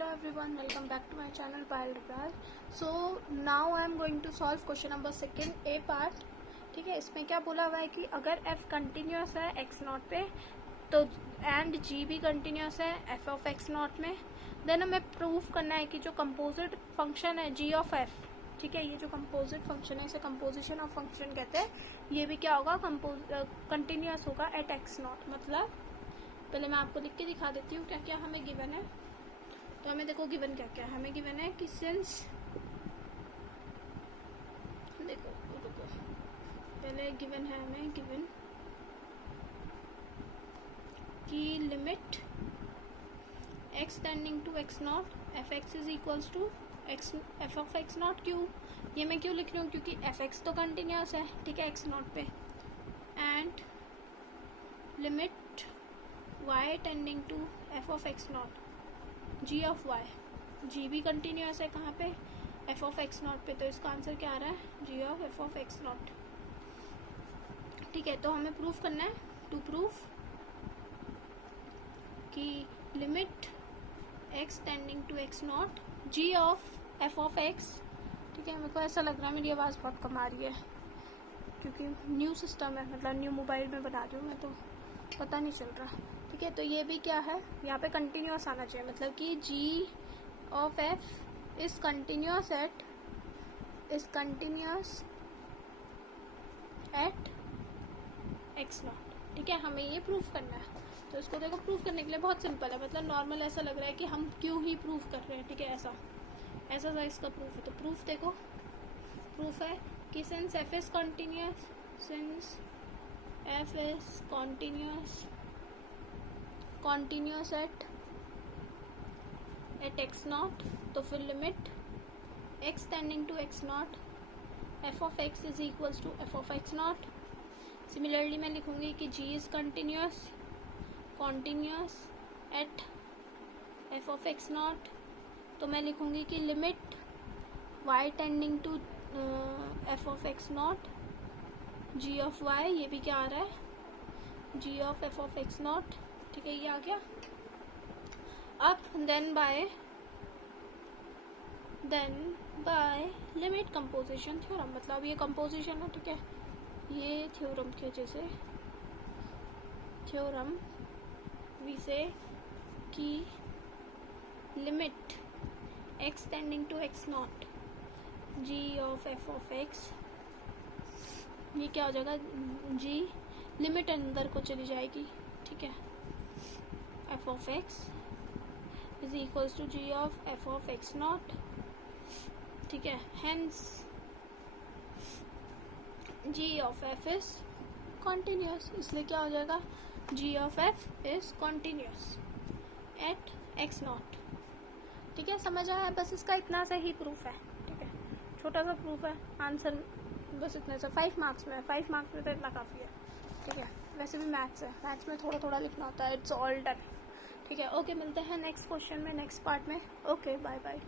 Hello everyone, welcome back to my channel Payal Raj. So now I am going to solve question number second A part. ठीक है, इसमें क्या बोला हुआ है कि अगर f कंटिन्यूस है x नॉट पे तो एंड g भी कंटिन्यूस है f ऑफ x नॉट में, देन हमें प्रूफ करना है कि जो कंपोजिट फंक्शन है g ऑफ f, ठीक है, ये जो कंपोजिट फंक्शन है इसे कंपोजिशन ऑफ फंक्शन कहते हैं, ये भी क्या होगा कंटिन्यूस होगा एट x नॉट। मतलब पहले मैं आपको लिख के दिखा देती हूँ क्या क्या हमें गिवन है। तो हमें देखो गिवन क्या क्या है, हमें गिवन है कि सिंस, देखो पहले गिवन है हमें गिवन कि limit x tending to x not f x is equals to x f of x not. क्यों, ये मैं क्यों लिख रही हूँ, क्योंकि एफ एक्स तो कंटिन्यूस है, ठीक है, एक्स नॉट पे, and limit y tending to f of x not g of y, g भी कंटिन्यूस है कहाँ पे, f ऑफ एक्स नॉट पे, तो इसका आंसर क्या आ रहा है g of f of x not. ठीक है, तो हमें प्रूफ करना है, टू प्रूफ कि limit x tending to x not g of f of x, ठीक है, मेरे को ऐसा लग रहा है मेरी आवाज़ बहुत कम आ रही है क्योंकि न्यू सिस्टम है, मतलब न्यू मोबाइल में बना रही हूँ मैं, तो पता नहीं चल रहा। ठीक है, तो ये भी क्या है, यहाँ पे कंटिन्यूस आना चाहिए, मतलब कि g of f is continuous at x not. ठीक है, हमें ये प्रूफ करना है। तो इसको देखो प्रूफ करने के लिए बहुत सिंपल है, मतलब नॉर्मल ऐसा लग रहा है कि हम क्यों ही प्रूफ कर रहे हैं, ठीक है, ऐसा सा इसका प्रूफ है। तो प्रूफ देखो, प्रूफ है कि since f is continuous, since f is continuous at x not, तो फिर limit x tending to x not f of x is equals to f of x not. Similarly मैं लिखूंगी कि g is continuous at f of x not, तो मैं लिखूंगी कि limit y tending to f of x not g of y, ये भी क्या आ रहा है g of f of x not. ठीक है, ये आ गया। अब then by limit composition theorem, मतलब ये कंपोजिशन है, ठीक है, ये थ्योरम के जैसे थ्योरम वी से कि limit x tending to x not g of f of x, ये क्या हो जाएगा, g लिमिट अंदर को चली जाएगी, ठीक है, f of x is equals to g of f of x not. ठीक है, hence g of f is continuous, इसलिए क्या हो जाएगा g of f is continuous at x not. ठीक है, समझ आया, बस इसका इतना सा ही प्रूफ है, ठीक है, छोटा सा प्रूफ है, आंसर बस इतने से 5 मार्क्स में है, 5 मार्क्स में तो इतना काफ़ी है। ठीक है, वैसे भी मैथ्स है, मैथ्स में थोड़ा थोड़ा लिखना होता है, इट्स ऑल डन। ठीक है, ओके, मिलते हैं नेक्स्ट क्वेश्चन में, नेक्स्ट पार्ट में। Okay, bye bye.